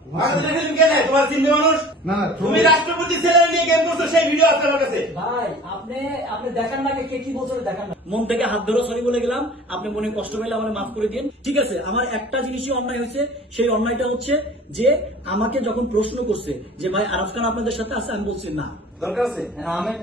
তোমার চিন্তা মানুষ তুমি রাষ্ট্রপতি ছেলে নিয়ে গেম করছো, সেই ভিডিও আছে আমার কাছে। ভাই আপনি দেখান না, কে কি বলছো দেখান না। মন থেকে হাত ধরে সরি বলে গেলাম, আপনি মনে কষ্ট পেলে আমার মাফ করে দিন, ঠিক আছে। আমার একটা জিনিসই অন্যায় হয়েছে, সেই অন্যায়টা হচ্ছে যে আমাকে যখন প্রশ্ন করছে যে ভাই আরফ খান আপনাদের সাথে আছে, আমি বলছি না। দরকার আছে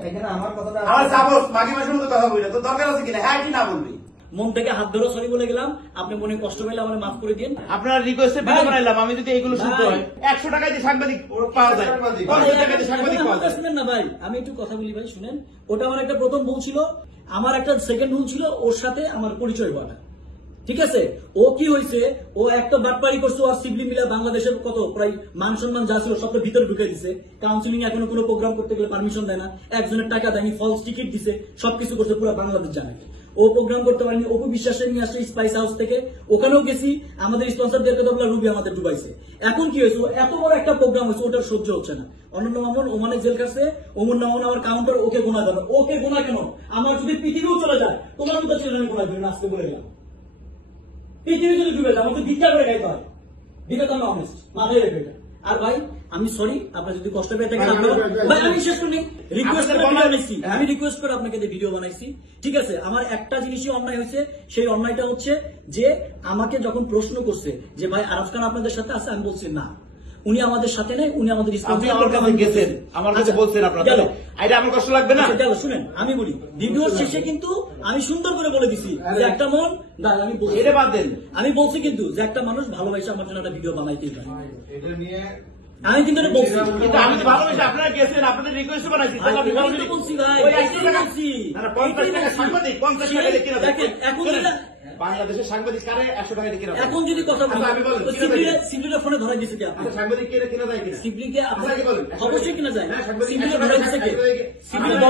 এখানে আমার কথাটা আমার সাপোজ মাঝে মাঝে মতো কথা বলি, তো দরকার আছে কিনা? হ্যাঁ কি না বলবি? মন থেকে হাত ধরে সরি বলে গেলাম, আপনি মনে কষ্ট পেলে আমার মাফ করে দিন। আপনার রিকোয়েস্টে ভিডিও বানাইলাম, আমি যদি এগুলো শুনতে হয় 100 টাকায় দিয়ে সাংবাদিক পাওয়া যায়, 50 টাকায় দিয়ে সাংবাদিক পাওয়া যায়। শুনেন না ভাই, আমি একটু কথা বলি ভাই, শুনেন। ওটা আমার একটা প্রথম ভুল ছিল, আমার একটা সেকেন্ড ভুল ছিল ওর সাথে আমার পরিচয় করা, ঠিক আছে। ও কি হয়েছে, ও একটা বাটপারি করছে, আর সিবলি মিলা বাংলাদেশের কত প্রায় মান সম্মান যা ছিল সবটা ভিতরে ঢুকে দিছে। কাউন্সিলিং এখনো কোনো প্রোগ্রাম করতে গেলে পারমিশন দেয় না, একজনের টাকা দেয়নি, ফলস টিকিট দিছে, সবকিছু করছে, পুরো বাংলাদেশ জানে। ও প্রোগ্রাম করতে পারেনি, অপু বিশ্বাসের নিয়ে আসছে স্পাইস হাউস থেকে, ওখানেও গেছি, আমাদের স্পন্সরদেরকে তো রুবি আমাদের ডুবাইছে। এখন কি হয়েছে, এত বড় একটা প্রোগ্রাম হয়েছে, ওটার সহ্য হচ্ছে না। অনন্য মামুন ওমানে জেল কাছে, ওমর নামন আমার কাউন্টার, ওকে গোনা যাবে। ওকে গোনা কেন? আমার যদি পৃথিবীও চলে যায়, তোমার মতো ছেলে আমি গোনা দিবেন, আজকে বলে গেলাম। পৃথিবী যদি ডুবে যায়, আমাকে ভিক্ষা করে খাইতে হয়, দিকে তো আমি অনেস্ট, মাথায় রেখে এটা। আর ভাই আমি সরি, আপনার যদি কষ্ট পেয়ে থাকেন, ভাই আমি শেষ করি, রিকোয়েস্ট করে বানাইছি, আমি রিকোয়েস্ট করে আপনাকে ভিডিও বানাইছি, ঠিক আছে। আমার একটা জিনিসই অন্যায় হয়েছে, সেই অন্যায়টা হচ্ছে যে আমাকে যখন প্রশ্ন করছে যে ভাই আরফ খান আপনাদের সাথে আছে, আমি বলছি না, উনি আমাদের সাথে নেই, উনি আমাদের গেছেন, আমার কাছে বলছেন আপনারা, এটা আমার কষ্ট লাগবে না? শুনেন আমি বলি, ভিডিওর শেষে কিন্তু আমি সুন্দর করে বলে দিছি যে একটা মন, আমি এটা বাদ দেন, আমি বলছি কিন্তু যে একটা মানুষ ভালোবাসে আমার জন্য একটা ভিডিও বানাইতেই পারে, এটা নিয়ে আমি কিন্তু এটা বলছি। কিন্তু আমি তো ভালোবাসি, আপনারা গেছেন, আপনাদের রিকোয়েস্ট বানাইছি, তাহলে আপনি ভালোবাসি বলছি ভাই, ওই 100 টাকা 50 টাকা সাংবাদিক 50 টাকা দিয়ে কিনা দেখেন। এখন বাংলাদেশের সাংবাদিক কারে 100 টাকা দিয়ে কিনা? এখন যদি কথা বলি, আমি বলেন সিবলিটা ফোনে ধরাই দিছে কি আপনি? সাংবাদিক কিনা যায় কিনা? সিবলিকে আপনাকে বলেন অবশ্যই কিনা যায়, হ্যাঁ, সাংবাদিক সিবলিটা ধরাই দিছে কি? সিবলিটা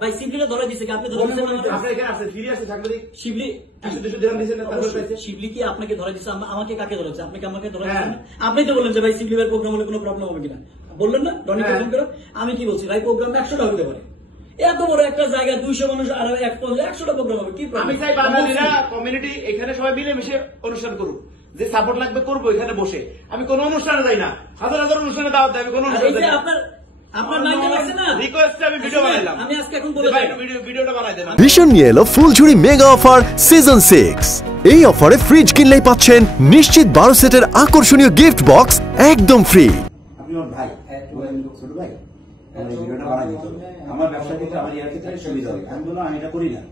ভাই সিবলিটা ধরাই দিছে কি? আপনি ধরাই দিছেন না? আপনি এখানে আছে, ফিরে আছে সাংবাদিক শিবলি 100-200 দিরাম দিয়েছেন না? তারপর পাইছে শিবলি কি আপনাকে ধরাই দিছে? আমাকে কাকে ধরেছে? আপনাকে আমাকে ধরাই দিছেন? আপনি তো বললেন যে ভাই সিবলি ভাই প্রোগ্রাম হলে কোনো প্রবলেম হবে কিনা, বললেন না? রনি প্রোগ্রাম করো, আমি কি বলছি ভাই প্রোগ্রাম 100টা হতে পারে, এত বড় একটা জায়গা 200 মানুষ আর 100টা প্রোগ্রাম হবে, কি আমি চাই বাঙালিরা কমিউনিটি এখানে সবাই মিলে মিশে অনুষ্ঠান করুক, যে সাপোর্ট লাগবে করবো এখানে বসে। আমি কোন অনুষ্ঠানে যাই না, হাজার হাজার অনুষ্ঠানে দাওয়াত দেয়, আমি কোন অনুষ্ঠানে যাই না। আপনার মাইন্ডে লাগছে না, রিকোয়েস্টে আমি ভিডিও বানাইলাম, আমি আজকে এখন বলে ভাই ভিডিওটা বানাই দেন। ভীষণ নিয়ে এলো ফুলঝুরি মেগা অফার সিজন 6। এই অফারে ফ্রিজ কিনলেই পাচ্ছেন নিশ্চিত 12 সেটের আকর্ষণীয় গিফট বক্স একদম ফ্রি। আপনি ওর ভাই, ছোট ভাই, ভিডিওটা বানাই দিত, আমার ব্যবসা ক্ষেত্রে আমার ইয়ার ক্ষেত্রে সুবিধা হবে। আমি বললাম আমি এটা করি না,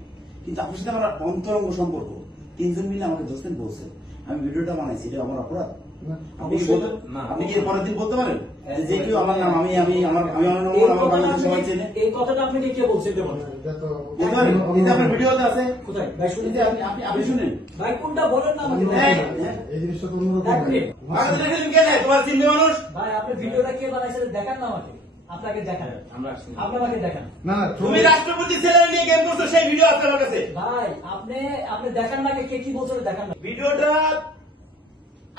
কিন্তু আপনার সাথে আমার অন্তরঙ্গ সম্পর্ক, 3 জন মিলে আমাকে দোস্তেন বলছে আমি ভিডিওটা বানাইছি, এটা আমার অপরাধ? আপনি কি পরের দিন বলতে পারেন যে কেউ আমার নাম, আমি আমার বাংলাদেশ সবাই চেনে? এই কথাটা আপনাকে কে বলছে? আপনার ভিডিওতে আছে, কোথায় ভাই? শুনতে আপনি শুনেন ভাই, কোনটা বলেন না আমাকে। এই জিনিসটা তো অন্যরকম। তোমার চিন্তা মানুষ ভাই আপনি ভিডিওটা কে বানাইছে দেখান না আমাকে, আপনাকে দেখান, আপনাকে দেখান। না তুমি রাষ্ট্রপতি ছেলে নিয়ে গেম করছো, সেই ভিডিও আছে আমার কাছে। ভাই আপনি দেখান না, কে কি বলছে দেখান না। ভিডিওটা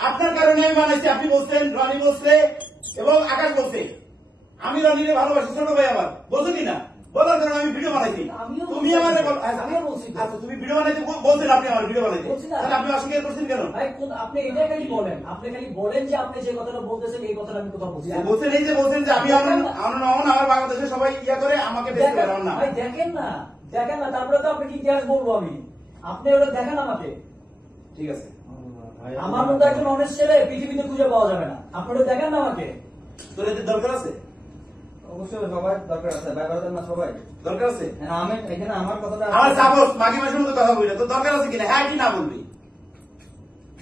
আপনার কারণে আমি বানাইছি, আপনি বলছেন, রনি বলছে এবং আকাশ বলছে। আমি রনিরে ভালোবাসি, ছোট ভাই আমার, বলছো কিনা? বলার কারণে আমি ভিডিও বানাইছি। তুমি আমার আচ্ছা তুমি ভিডিও বানাইতে বলছেন, আপনি আমার ভিডিও বানাইতে, তাহলে আপনি অস্বীকার করছেন কেন? ভাই আপনি এটা খালি বলেন, আপনি খালি বলেন যে আপনি যে কথাটা বলতেছেন এই কথাটা আমি কোথাও বলছি? বলছেন এই যে বলছেন যে আমি আমার বাংলাদেশে সবাই ইয়া করে আমাকে বেশি করার না। ভাই দেখেন না, তারপরে তো আপনি কি ইতিহাস বলবো আমি, আপনি ওটা দেখেন আমাকে। ঠিক আছে, আমার মতো একজন অনেস্ট ছেলে পৃথিবীতে খুঁজে পাওয়া যাবে না, আপনারা দেখেন না আমাকে। তোর এতে দরকার আছে? অবশ্যই সবাই দরকার আছে, ব্যাপারটা না সবাই দরকার আছে। আমি এখানে আমার কথাটা আমার সাপোজ মাঝে মাঝে মতো কথা বলি, তো দরকার আছে কিনা? হ্যাঁ কি না বলবি?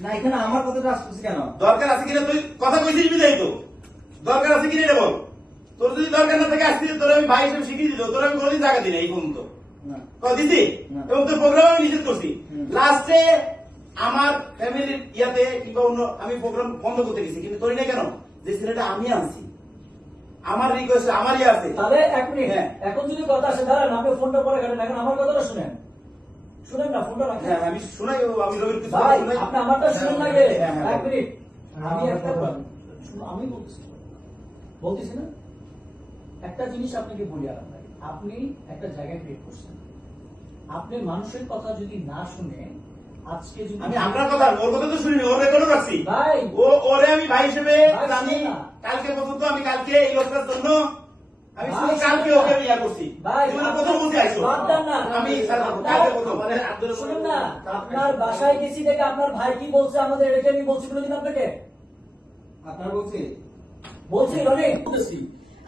না, এখানে আমার কথাটা আসতেছে কেন? দরকার আছে কিনা তুই কথা কইছিস বিদায়, তো দরকার আছে কিনা এটা বল। তোর যদি দরকার না থাকে আসতে, তোর আমি ভাই হিসেবে শিখিয়ে দিল, তোর আমি কোনোদিন জায়গা দিই না এই পর্যন্ত দিছি, এবং তোর প্রোগ্রাম আমি নিষেধ করছি। লাস্টে আমার ফ্যামিলির ইয়াতে কিংবা অন্য আমি প্রোগ্রাম বন্ধ করতে গেছি, কিন্তু করি না কেন? যে ছেলেটা আমি আনছি, আমার রিকোয়েস্ট আমার ইয়ে আছে। তাহলে এক মিনিট, এখন যদি কথা আসে দাঁড়ান, আপনি ফোনটা পরে কাটেন, এখন আমার কথাটা শুনেন না, ফোনটা রাখেন। হ্যাঁ আমি শুনাই, আমি রবির কিছু ভাই শুনাই। আপনি আমারটা শুনুন না গে, এক মিনিট, আমি বলতেছি না, একটা জিনিস আপনাকে বলি আর ভাই, আপনি একটা জায়গায় ক্রিয়েট করছেন, আপনি মানুষের কথা যদি না শুনে আজকে যদি আমি আপনার কথা ওর কথা তো শুনিনি, ওর রেকর্ডও রাখছি। ভাই ওরে আমি ভাই হিসেবে ভাই, জানি। শুনুন না। কালকে পর্যন্ত আমি কালকে এই লোকটার জন্য আমি ভাই, শুধু কালকে শুনুন ওকে না। ইয়া করছি। ভাই, জীবনে প্রথম বুঝে আইসো। বাদ দেন না। আমি কালকে প্রথম। শুনুন না, আপনার বাসায় গেছি দেখে আপনার ভাই কি বলছে আমাদের, এটা আমি বলছি কোনোদিন আপনাকে? আপনার বলছি বলছি অনেক বলতেছি।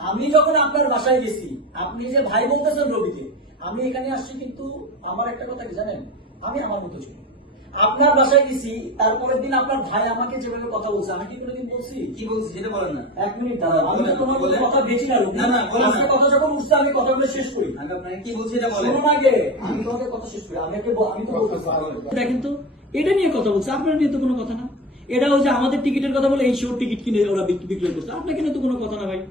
আমি যখন আপনার বাসায় গেছি, আপনি যে ভাই বলতেছেন রবিকে, আমি এখানে আসছি কিন্তু আমার একটা কথা কি জানেন, আমি আমার মতো ছিল। আপনার বাসায় গেছি, তারপরের দিন আপনার ভাই আমাকে যেভাবে কথা বলছে, আমি কি কোনোদিন বলছি? কি বলছি সেটা বলেন না। 1 মিনিট দাদা, আমি তো তোমার কোনো কথা বেছি না রবি। না, না, বলেন না। আজকে কথা যখন উঠছে আমি কথাগুলো শেষ করি। আমি আপনাকে কি বলছি এটা বলেন। শুনুন আগে, আমি তোমাকে কথা শেষ করি। আমি তো বলতেছি দেখেন তো, এটা নিয়ে কথা বলছে, আপনার নিয়ে তো কোনো কথা না। এটা হচ্ছে আমাদের টিকিটের কথা বলে এই শোর টিকিট কিনে ওরা বিক্রি করছে, আপনাকে নিয়ে তো কোনো কথা না ভাই।